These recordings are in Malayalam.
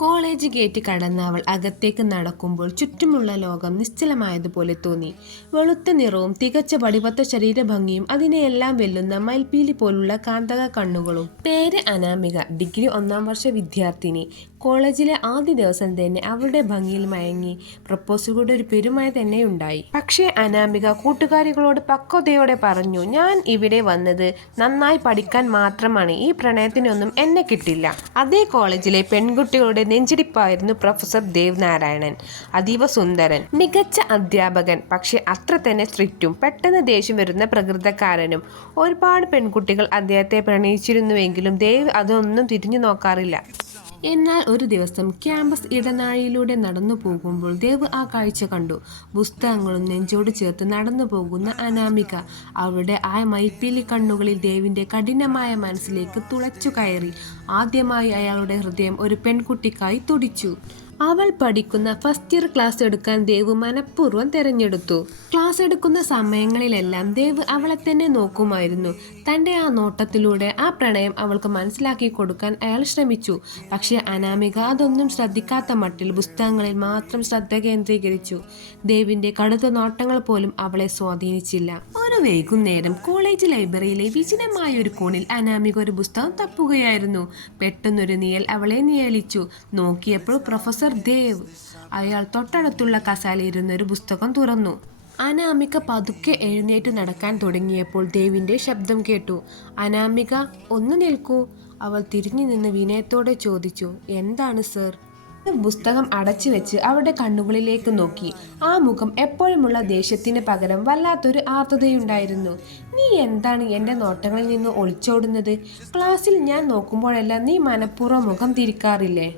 കോളേജ് ഗേറ്റ് കടന്ന് അവൾ അകത്തേക്ക് നടക്കുമ്പോൾ ചുറ്റുമുള്ള ലോകം നിശ്ചലമായതുപോലെ തോന്നി. വെളുത്ത നിറവും തികച്ച വടിവത്ത ശരീരഭംഗിയും അതിനെയെല്ലാം വെല്ലുന്ന മയിൽപീലി പോലുള്ള കാന്തക കണ്ണുകളും. പേര് അനാമിക, ഡിഗ്രി 1ാം വർഷ വിദ്യാർത്ഥിനി. കോളേജിലെ ആദ്യ ദിവസം തന്നെ അവളുടെ ഭംഗിയിൽ മയങ്ങി പ്രപ്പോസലുകളുടെ ഒരു പെരുമഴ തന്നെയുണ്ടായി. പക്ഷേ അനാമിക കൂട്ടുകാരികളോട് പക്വതയോടെ പറഞ്ഞു, ഞാൻ ഇവിടെ വന്നത് നന്നായി പഠിക്കാൻ മാത്രമാണ്. ഈ പ്രണയത്തിനൊന്നും എന്നെ കിട്ടില്ല. അതേ കോളേജിലെ പെൺകുട്ടികളുടെ നെഞ്ചിടിപ്പായിരുന്നു പ്രൊഫസർ ദേവ് നാരായണൻ. അതീവ സുന്ദരൻ, മികച്ച അധ്യാപകൻ, പക്ഷെ അത്ര തന്നെ സ്ട്രിക്റ്റും പെട്ടെന്ന് ദേഷ്യം വരുന്ന പ്രകൃതക്കാരനും. ഒരുപാട് പെൺകുട്ടികൾ അദ്ദേഹത്തെ പ്രണയിച്ചിരുന്നുവെങ്കിലും ദേവ് അതൊന്നും തിരിഞ്ഞു നോക്കാറില്ല. എന്നാൽ ഒരു ദിവസം ക്യാമ്പസ് ഇടനാഴിയിലൂടെ നടന്നു പോകുമ്പോൾ ദേവ് ആ കാഴ്ച കണ്ടു. പുസ്തകങ്ങളും നെഞ്ചോട് ചേർത്ത് നടന്നു പോകുന്ന അനാമിക. അവളുടെ ആ മൈപ്പീലി കണ്ണുകളിൽ ദേവിന്റെ കഠിനമായ മനസ്സിലേക്ക് തുളച്ചു കയറി. ആദ്യമായി അയാളുടെ ഹൃദയം ഒരു പെൺകുട്ടിക്കായി തുടിച്ചു. അവൾ പഠിക്കുന്ന ഫസ്റ്റ് ഇയർ ക്ലാസ് എടുക്കാൻ ദേവ് മനഃപൂർവ്വം തിരഞ്ഞെടുത്തു. ക്ലാസ് എടുക്കുന്ന സമയങ്ങളിലെല്ലാം ദേവ് അവളെ തന്നെ നോക്കുമായിരുന്നു. തൻ്റെ ആ നോട്ടത്തിലൂടെ ആ പ്രണയം അവൾക്ക് മനസ്സിലാക്കി കൊടുക്കാൻ അയാൾ ശ്രമിച്ചു. പക്ഷേ അനാമിക അതൊന്നും ശ്രദ്ധിക്കാത്ത മട്ടിൽ പുസ്തകങ്ങളിൽ മാത്രം ശ്രദ്ധ കേന്ദ്രീകരിച്ചു. ദേവിന്റെ കടുത്ത നോട്ടങ്ങൾ പോലും അവളെ സ്വാധീനിച്ചില്ല. ഒരു വൈകുന്നേരം കോളേജ് ലൈബ്രറിയിലെ വിജനമായ ഒരു കോണിൽ അനാമിക ഒരു പുസ്തകം തപ്പുകയായിരുന്നു. പെട്ടെന്നൊരു നിഴൽ അവളെ നിഴലിച്ചു. നോക്കിയപ്പോൾ പ്രൊഫസർ ദേവ്. അയാൾ തൊട്ടടുത്തുള്ള കസാലയിരുന്ന ഒരു പുസ്തകം തുറന്നു. അനാമിക പതുക്കെ എഴുന്നേറ്റ് നടക്കാൻ തുടങ്ങിയപ്പോൾ ദേവിന്റെ ശബ്ദം കേട്ടു. അനാമിക, ഒന്ന് നിൽക്കൂ. അവൾ തിരിഞ്ഞു നിന്ന് വിനയത്തോടെ ചോദിച്ചു, എന്താണ് സർ? പുസ്തകം അടച്ചു വെച്ച് അവരുടെ കണ്ണുകളിലേക്ക് നോക്കി. ആ മുഖം എപ്പോഴുമുള്ള ദേഷ്യത്തിന് പകരം വല്ലാത്തൊരു ആർദ്രതയുണ്ടായിരുന്നു. നീ എന്താണ് എൻ്റെ നോട്ടങ്ങളിൽ നിന്ന് ഒളിച്ചോടുന്നത്? ക്ലാസ്സിൽ ഞാൻ നോക്കുമ്പോഴെല്ലാം നീ മനഃപൂർവ്വം മുഖം തിരിക്കാറില്ലേ?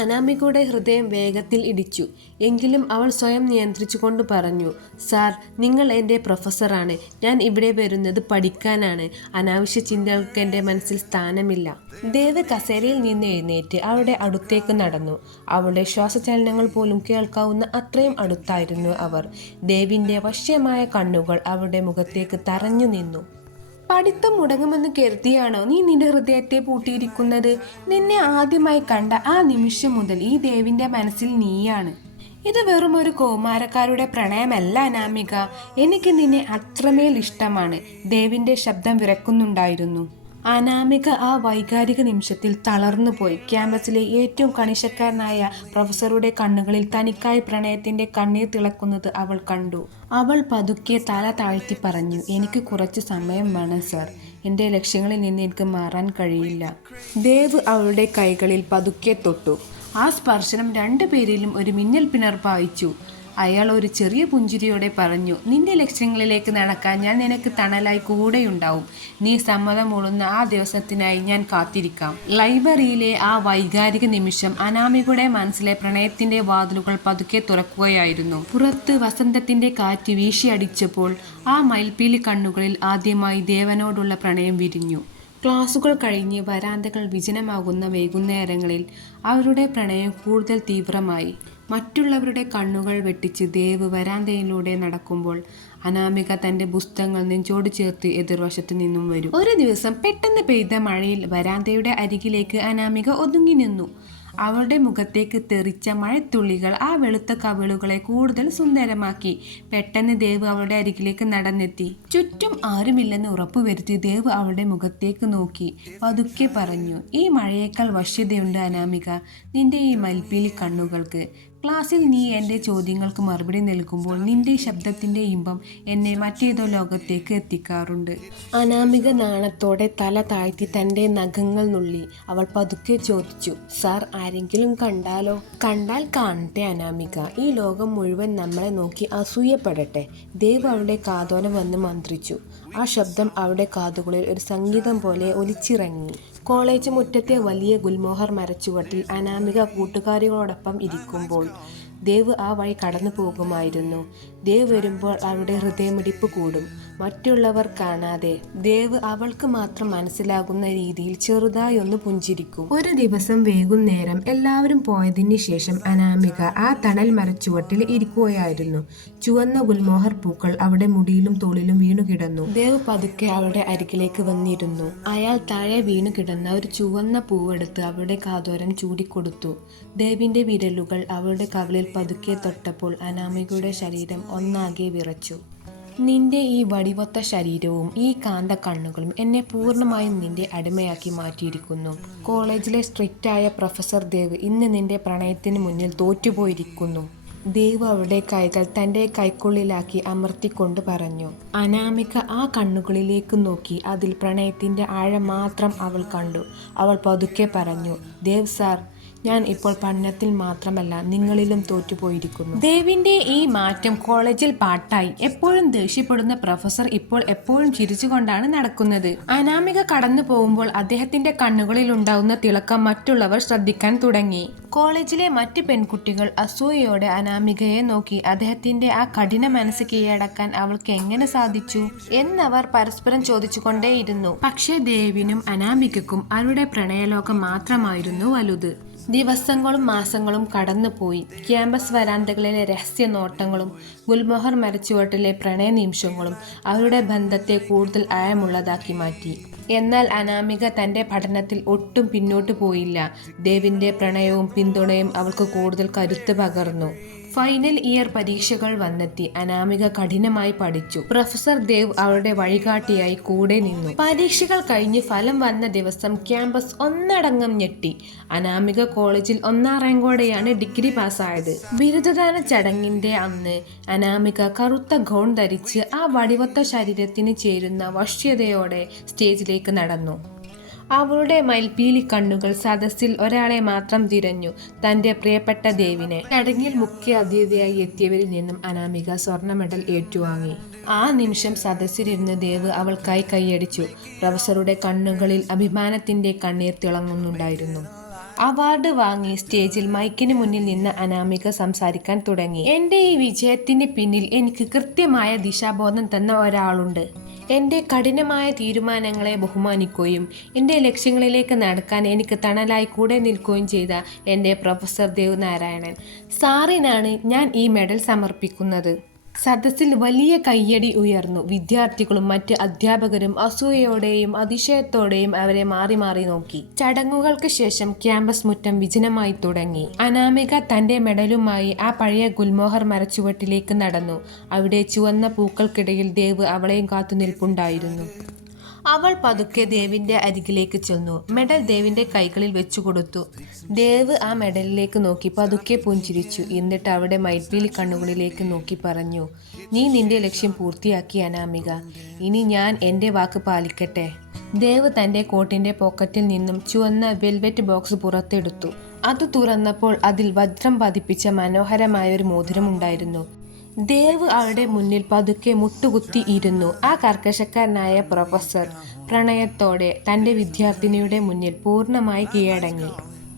അനാമികയുടെ ഹൃദയം വേഗത്തിൽ ഇടിച്ചു. എങ്കിലും അവൾ സ്വയം നിയന്ത്രിച്ചുകൊണ്ട് പറഞ്ഞു, സാർ, നിങ്ങൾ എൻ്റെ പ്രൊഫസറാണ്. ഞാൻ ഇവിടെ വരുന്നത് പഠിക്കാനാണ്. അനാവശ്യ ചിന്തകൾക്ക് എൻ്റെ മനസ്സിൽ സ്ഥാനമില്ല. ദേവ് കസേരയിൽ നിന്ന് എഴുന്നേറ്റ് അവളുടെ അടുത്തേക്ക് നടന്നു. അവളുടെ ശ്വാസചലനങ്ങൾ പോലും കേൾക്കാവുന്ന അത്രയും അടുത്തായിരുന്നു അവർ. ദേവിൻ്റെ വശ്യമായ കണ്ണുകൾ അവളുടെ മുഖത്തേക്ക് തറഞ്ഞു നിന്നു. പഠിത്തം മുടങ്ങുമെന്ന് കരുതിയാണോ നീ നിന്റെ ഹൃദയത്തെ പൂട്ടിയിരിക്കുന്നത്? നിന്നെ ആദ്യമായി കണ്ട ആ നിമിഷം മുതൽ ഈ ദേവിന്റെ മനസ്സിൽ നീയാണ്. ഇത് വെറും ഒരു കൗമാരക്കാരുടെ പ്രണയമല്ല അനാമിക. എനിക്ക് നിന്നെ അത്രമേൽ ഇഷ്ടമാണ്. ദേവിന്റെ ശബ്ദം വിറക്കുന്നുണ്ടായിരുന്നു. അനാമിക ആ വൈകാരിക നിമിഷത്തിൽ തളർന്നുപോയി. ക്യാമ്പസിലെ ഏറ്റവും കണിശക്കാരനായ പ്രൊഫസറുടെ കണ്ണുകളിൽ തനിക്കായി പ്രണയത്തിന്റെ കണ്ണീർ തിളക്കുന്നത് അവൾ കണ്ടു. അവൾ പതുക്കെ തല താഴ്ത്തി പറഞ്ഞു, എനിക്ക് കുറച്ച് സമയം വേണം സർ. എൻ്റെ ലക്ഷ്യങ്ങളിൽ നിന്ന് എനിക്ക് മാറാൻ കഴിയില്ല. ദേവ് അവളുടെ കൈകളിൽ പതുക്കെ തൊട്ടു. ആ സ്പർശനം രണ്ടുപേരിലും ഒരു മിന്നൽ പിണർപ്പ് അയച്ചു. അയാൾ ഒരു ചെറിയ പുഞ്ചിരിയോടെ പറഞ്ഞു, നിന്റെ ലക്ഷ്യങ്ങളിലേക്ക് നടക്കാൻ ഞാൻ നിനക്ക് തണലായി കൂടെയുണ്ടാവും. നീ സമ്മതം മൂളുന്ന ആ ദിവസത്തിനായി ഞാൻ കാത്തിരിക്കാം. ലൈബ്രറിയിലെ ആ വൈകാരിക നിമിഷം അനാമികയുടെ മനസ്സിലെ പ്രണയത്തിന്റെ വാതിലുകൾ പതുക്കെ തുറക്കുകയായിരുന്നു. പുറത്ത് വസന്തത്തിന്റെ കാറ്റ് വീശിയടിച്ചപ്പോൾ ആ മയിൽപ്പീലി കണ്ണുകളിൽ ആദ്യമായി ദേവനോടുള്ള പ്രണയം വിരിഞ്ഞു. ക്ലാസുകൾ കഴിഞ്ഞ് വരാന്തകൾ വിജനമാകുന്ന വൈകുന്നേരങ്ങളിൽ അവരുടെ പ്രണയം കൂടുതൽ തീവ്രമായി. മറ്റുള്ളവരുടെ കണ്ണുകൾ വെട്ടിച്ച് ദേവ് വരാന്തയിലൂടെ നടക്കുമ്പോൾ അനാമിക തന്റെ പുസ്തകങ്ങൾ നെഞ്ചോട് ചേർത്ത് എതിർവശത്തു നിന്നും വരും. ഒരു ദിവസം പെട്ടെന്ന് പെയ്ത മഴയിൽ വരാന്തയുടെ അരികിലേക്ക് അനാമിക ഒതുങ്ങി നിന്നു. അവളുടെ മുഖത്തേക്ക് തെറിച്ച മഴത്തുള്ളികൾ ആ വെളുത്ത കവിളുകളെ കൂടുതൽ സുന്ദരമാക്കി. പെട്ടെന്ന് ദേവ് അവളുടെ അരികിലേക്ക് നടന്നെത്തി. ചുറ്റും ആരുമില്ലെന്ന് ഉറപ്പുവരുത്തി ദേവ് അവളുടെ മുഖത്തേക്ക് നോക്കി പതുക്കെ പറഞ്ഞു, ഈ മഴയേക്കാൾ വശ്യതയുണ്ട് അനാമിക നിന്റെ ഈ മയിൽപ്പീലി കണ്ണുകൾക്ക്. ക്ലാസ്സിൽ നീ എൻ്റെ ചോദ്യങ്ങൾക്ക് മറുപടി നൽകുമ്പോൾ നിന്റെ ശബ്ദത്തിൻ്റെ ഇമ്പം എന്നെ മറ്റേതോ ലോകത്തേക്ക് എത്തിക്കാറുണ്ട്. അനാമിക നാണത്തോടെ തല താഴ്ത്തി തൻ്റെ നഖങ്ങൾ നുള്ളി. അവൾ പതുക്കെ ചോദിച്ചു, സാർ, ആരെങ്കിലും കണ്ടാലോ? കണ്ടാൽ കാണട്ടെ അനാമിക. ഈ ലോകം മുഴുവൻ നമ്മളെ നോക്കി അസൂയപ്പെടട്ടെ. ദേവ് അവളുടെ കാതോരം വന്ന് മന്ത്രിച്ചു. ആ ശബ്ദം അവളുടെ കാതുകളിൽ ഒരു സംഗീതം പോലെ ഒലിച്ചിറങ്ങി. കോളേജ് മുറ്റത്തെ വലിയ ഗുൽമോഹർ മരച്ചുവട്ടിൽ അനാമിക കൂട്ടുകാരികളോടൊപ്പം ഇരിക്കുമ്പോൾ ദേവ് ആ വഴി കടന്നു പോകുമായിരുന്നു. ദേവ് വരുമ്പോൾ അവരുടെ ഹൃദയമിടിപ്പ് കൂടും. മറ്റുള്ളവർ കാണാതെ ദേവ് അവൾക്ക് മാത്രം മനസ്സിലാകുന്ന രീതിയിൽ ചെറുതായി ഒന്ന് പുഞ്ചിരിക്കും. ഒരു ദിവസം വൈകുന്നേരം എല്ലാവരും പോയതിന് ശേഷം അനാമിക ആ തണൽ മരച്ചുവട്ടിൽ ഇരിക്കുകയായിരുന്നു. ചുവന്ന ഗുൽമോഹർ പൂക്കൾ അവിടെ മുടിയിലും തോളിലും വീണു കിടന്നു. ദേവ് പതുക്കെ അവളുടെ അരികിലേക്ക് വന്നിരുന്നു. അയാൾ താഴെ വീണു കിടന്ന ഒരു ചുവന്ന പൂവെടുത്ത് അവളുടെ കാതോരം ചൂടിക്കൊടുത്തു. ദേവിന്റെ വിരലുകൾ അവളുടെ കവിളിൽ പതുക്കെ തൊട്ടപ്പോൾ അനാമികയുടെ ശരീരം ഒന്നാകെ വിറച്ചു. നിന്റെ ഈ വടിവൊത്ത ശരീരവും ഈ കാന്ത കണ്ണുകളും എന്നെ പൂർണ്ണമായും നിന്റെ അടിമയാക്കി മാറ്റിയിരിക്കുന്നു. കോളേജിലെ സ്ട്രിക്റ്റായ പ്രൊഫസർ ദേവ് ഇന്ന് നിന്റെ പ്രണയത്തിന് മുന്നിൽ തോറ്റുപോയിരിക്കുന്നു. ദേവ് അവളുടെ കൈകൾ തൻ്റെ കൈക്കുള്ളിലാക്കി അമർത്തിക്കൊണ്ട് പറഞ്ഞു. അനാമിക ആ കണ്ണുകളിലേക്ക് നോക്കി. അതിൽ പ്രണയത്തിന്റെ ആഴം മാത്രം അവൾ കണ്ടു. അവൾ പതുക്കെ പറഞ്ഞു, ദേവ് സാർ, ഞാൻ ഇപ്പോൾ പഠനത്തിൽ മാത്രമല്ല നിങ്ങളിലും തോറ്റുപോയിരിക്കുന്നു. ദേവിന്റെ ഈ മാറ്റം കോളേജിൽ പാട്ടായി. എപ്പോഴും ദേഷ്യപ്പെടുന്ന പ്രൊഫസർ ഇപ്പോൾ എപ്പോഴും ചിരിച്ചുകൊണ്ടാണ് നടക്കുന്നത്. അനാമിക കടന്നു പോകുമ്പോൾ അദ്ദേഹത്തിന്റെ കണ്ണുകളിൽ ഉണ്ടാവുന്ന തിളക്കം മറ്റുള്ളവർ ശ്രദ്ധിക്കാൻ തുടങ്ങി. കോളേജിലെ മറ്റ് പെൺകുട്ടികൾ അസൂയയോടെ അനാമികയെ നോക്കി. അദ്ദേഹത്തിന്റെ ആ കഠിന മനസ്സ് കീഴടക്കാൻ അവൾക്ക് എങ്ങനെ സാധിച്ചു എന്നവർ പരസ്പരം ചോദിച്ചുകൊണ്ടേയിരുന്നു. പക്ഷേ ദേവിനും അനാമികക്കും അവരുടെ പ്രണയലോകം മാത്രമായിരുന്നു വലുത്. ദിവസങ്ങളും മാസങ്ങളും കടന്നുപോയി. ക്യാമ്പസ് വരാന്തകളിലെ രഹസ്യ നോട്ടങ്ങളും ഗുൽമോഹർ മരച്ചുവട്ടിലെ പ്രണയ നിമിഷങ്ങളും അവരുടെ ബന്ധത്തെ കൂടുതൽ ആഴമുള്ളതാക്കി മാറ്റി. എന്നാൽ അനാമിക തൻ്റെ പഠനത്തിൽ ഒട്ടും പിന്നോട്ട് പോയില്ല. ദേവിന്റെ പ്രണയവും പിന്തുണയും അവൾക്ക് കൂടുതൽ കരുത്ത് പകർന്നു. ഫൈനൽ ഇയർ പരീക്ഷകൾ വന്നെത്തി. അനാമിക കഠിനമായി പഠിച്ചു. പ്രൊഫസർ ദേവ് അവളുടെ വഴികാട്ടിയായി കൂടെ നിന്നു. പരീക്ഷകൾ കഴിഞ്ഞ് ഫലം വന്ന ദിവസം ക്യാമ്പസ് ഒന്നടങ്കം ഞെട്ടി. അനാമിക കോളേജിൽ 1ാം റാങ്കോടെയാണ് ഡിഗ്രി പാസ്സായത്. ബിരുദദാന ചടങ്ങിന്റെ അന്ന് അനാമിക കറുത്ത ഗൗൺ ധരിച്ച് ആ വടിവത്ത ശരീരത്തിന് ചേരുന്ന വശ്യതയോടെ സ്റ്റേജിലേക്ക് നടന്നു. അവളുടെ മയിൽപീലി കണ്ണുകൾ സദസ്സിൽ ഒരാളെ മാത്രം തിരഞ്ഞു, തന്റെ പ്രിയപ്പെട്ട ദേവിനെ. ചടങ്ങിൽ മുഖ്യ അതിഥിയായി എത്തിയവരിൽ നിന്നും അനാമിക സ്വർണ്ണ മെഡൽ ഏറ്റുവാങ്ങി. ആ നിമിഷം സദസ്സിലിരുന്ന് ദേവ് അവൾക്കായി കൈയടിച്ചു. പ്രൊഫസറുടെ കണ്ണുകളിൽ അഭിമാനത്തിന്റെ കണ്ണീർ തിളങ്ങുന്നുണ്ടായിരുന്നു. അവാർഡ് വാങ്ങി സ്റ്റേജിൽ മൈക്കിന് മുന്നിൽ നിന്ന് അനാമിക സംസാരിക്കാൻ തുടങ്ങി. എന്റെ ഈ വിജയത്തിന് പിന്നിൽ എനിക്ക് കൃത്യമായ ദിശാബോധം തന്ന ഒരാളുണ്ട്. എൻ്റെ കഠിനമായ തീരുമാനങ്ങളെ ബഹുമാനിക്കുകയും എൻ്റെ ലക്ഷ്യങ്ങളിലേക്ക് നടക്കാൻ എനിക്ക് തണലായി കൂടെ നിൽക്കുകയും ചെയ്ത എൻ്റെ പ്രൊഫസർ ദേവ് നാരായണൻ സാറിനാണ് ഞാൻ ഈ മെഡൽ സമർപ്പിക്കുന്നത്. സദസ്സിൽ വലിയ കയ്യടി ഉയർന്നു. വിദ്യാർത്ഥികളും മറ്റ് അധ്യാപകരും അസൂയയോടെയും അതിശയത്തോടെയും അവരെ മാറി മാറി നോക്കി. ചടങ്ങുകൾക്ക് ശേഷം ക്യാമ്പസ് മുറ്റം വിജനമായി തുടങ്ങി. അനാമിക തന്റെ മെഡലുമായി ആ പഴയ ഗുൽമോഹർ മരച്ചുവട്ടിലേക്ക് നടന്നു. അവിടെ ചുവന്ന പൂക്കൾക്കിടയിൽ ദേവ് അവളെയും കാത്തു നിൽപ്പുണ്ടായിരുന്നു. അവൾ പതുക്കെ ദേവിന്റെ അരികിലേക്ക് ചെന്നു. മെഡൽ ദേവിന്റെ കൈകളിൽ വെച്ചു കൊടുത്തു. ദേവ് ആ മെഡലിലേക്ക് നോക്കി പതുക്കെ പുഞ്ചിരിച്ചു. എന്നിട്ട് അവിടെ മയിൽപീലി കണ്ണുകളിലേക്ക് നോക്കി പറഞ്ഞു, നീ നിന്റെ ലക്ഷ്യം പൂർത്തിയാക്കി അനാമിക. ഇനി ഞാൻ എൻ്റെ വാക്ക് പാലിക്കട്ടെ. ദേവ് തന്റെ കോട്ടിന്റെ പോക്കറ്റിൽ നിന്നും ചുവന്ന വെൽവെറ്റ് ബോക്സ് പുറത്തെടുത്തു. അത് തുറന്നപ്പോൾ അതിൽ വജ്രം പതിപ്പിച്ച മനോഹരമായ ഒരു മോതിരമുണ്ടായിരുന്നു. ദേവ് അവളുടെ മുന്നിൽ പതുക്കെ മുട്ടുകുത്തി ഇരുന്നു. ആ കർക്കശക്കാരനായ പ്രൊഫസർ പ്രണയത്തോടെ തൻ്റെ വിദ്യാർത്ഥിനിയുടെ മുന്നിൽ പൂർണ്ണമായി കീഴടങ്ങി.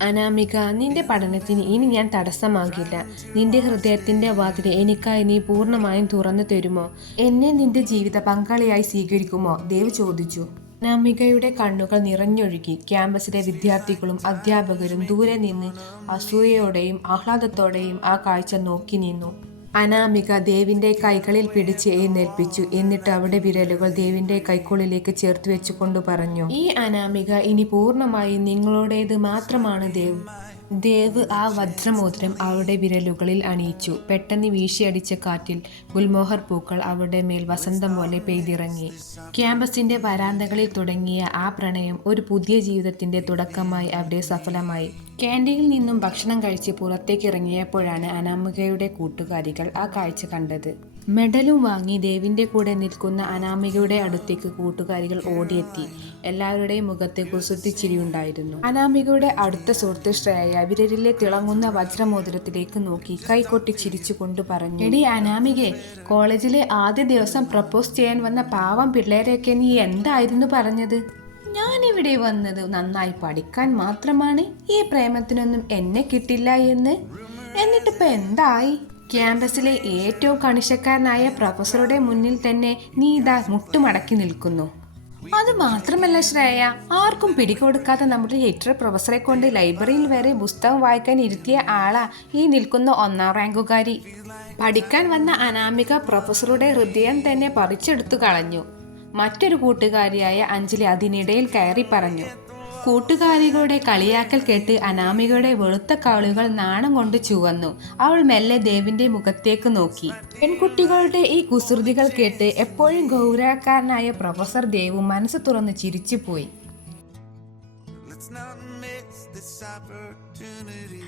അനാമിക, നിന്റെ പഠനത്തിന് ഇനി ഞാൻ തടസ്സമാകില്ല. നിന്റെ ഹൃദയത്തിന്റെ വാതിൽ എനിക്കായി നീ പൂർണ്ണമായും തുറന്നു തരുമോ? എന്നെ നിന്റെ ജീവിത പങ്കാളിയായി സ്വീകരിക്കുമോ? ദേവ് ചോദിച്ചു. അനാമികയുടെ കണ്ണുകൾ നിറഞ്ഞൊഴുകി. ക്യാമ്പസിലെ വിദ്യാർത്ഥികളും അധ്യാപകരും ദൂരെ നിന്ന് അസൂയയോടെയും ആഹ്ലാദത്തോടെയും ആ കാഴ്ച നോക്കി നിന്നു. അനാമിക ദേവിന്റെ കൈകളിൽ പിടിച്ച് എഴുന്നേൽപ്പിച്ചു. എന്നിട്ട് അവിടെ വിരലുകൾ ദേവിന്റെ കൈക്കുള്ളിലേക്ക് ചേർത്ത് വെച്ചുകൊണ്ട് പറഞ്ഞു, ഈ അനാമിക ഇനി പൂർണ്ണമായി നിങ്ങളുടേത് മാത്രമാണ് ദേവ്. ദേവ് ആ വജ്രമോതിരം അവളുടെ വിരലുകളിൽ അണിയിച്ചു. പെട്ടെന്ന് വീശിയടിച്ച കാറ്റിൽ ഗുൽമോഹർ പൂക്കൾ അവളുടെ മേൽ വസന്തം പോലെ പെയ്തിറങ്ങി. ക്യാമ്പസിന്റെ വരാന്തകളിൽ തുടങ്ങിയ ആ പ്രണയം ഒരു പുതിയ ജീവിതത്തിന്റെ തുടക്കമായി അവിടെ സഫലമായി. ക്യാൻറ്റീനിൽ നിന്നും ഭക്ഷണം കഴിച്ച് പുറത്തേക്ക് ഇറങ്ങിയപ്പോഴാണ് അനാമികയുടെ കൂട്ടുകാരികൾ ആ കാഴ്ച കണ്ടത്. മെഡലും വാങ്ങി ദേവിന്റെ കൂടെ നിൽക്കുന്ന അനാമികയുടെ അടുത്തേക്ക് കൂട്ടുകാരികൾ ഓടിയെത്തി. എല്ലാവരുടെയും മുഖത്ത് കുസൃതിച്ചിരിയുണ്ടായിരുന്നു. അനാമികയുടെ അടുത്ത സുഹൃത്ത് ശ്രേയ വിരലിലെ തിളങ്ങുന്ന വജ്രമോതിരത്തിലേക്ക് നോക്കി കൈകൊട്ടി ചിരിച്ചുകൊണ്ട് പറഞ്ഞു, എടി അനാമികെ, കോളേജിലെ ആദ്യ ദിവസം പ്രപ്പോസ് ചെയ്യാൻ വന്ന പാവം പിള്ളേരെയൊക്കെ നീ എന്തായിരുന്നു പറഞ്ഞത്? ഞാനിവിടെ വന്നത് നന്നായി പഠിക്കാൻ മാത്രമാണ്, ഈ പ്രേമത്തിനൊന്നും എന്നെ കിട്ടില്ല എന്ന്. എന്നിട്ടിപ്പോൾ എന്തായി? ക്യാമ്പസിലെ ഏറ്റവും കണിശക്കാരനായ പ്രൊഫസറുടെ മുന്നിൽ തന്നെ നീ ഇതാ മുട്ടുമടക്കി നിൽക്കുന്നു. അത് മാത്രമല്ല ശ്രേയ, ആർക്കും പിടികൊടുക്കാത്ത നമ്മുടെ ഹിറ്റർ പ്രൊഫസറെ കൊണ്ട് ലൈബ്രറിയിൽ വരെ പുസ്തകം വായിക്കാൻ ഇരുത്തിയ ആളാ ഈ നിൽക്കുന്ന 1ാം റാങ്കുകാരി. പഠിക്കാൻ വന്ന അനാമിക പ്രൊഫസറുടെ ഹൃദയം തന്നെ പറിച്ചെടുത്തു കളഞ്ഞു. മറ്റൊരു കൂട്ടുകാരിയായ അഞ്ജലി അതിനിടയിൽ കയറി പറഞ്ഞു. കൂട്ടുകാരികളുടെ കളിയാക്കൽ കേട്ട് അനാമികയുടെ വെളുത്ത കാളുകൾ നാണം കൊണ്ട് ചുവന്നു. അവൾ മെല്ലെ ദേവിന്റെ മുഖത്തേക്ക് നോക്കി. പെൺകുട്ടികളുടെ ഈ കുസൃതികൾ കേട്ട് എപ്പോഴും ഗൗരവക്കാരനായ പ്രൊഫസർ ദേവ് മനസ്സ് തുറന്ന് ചിരിച്ചുപോയി. Let's not miss this opportunity.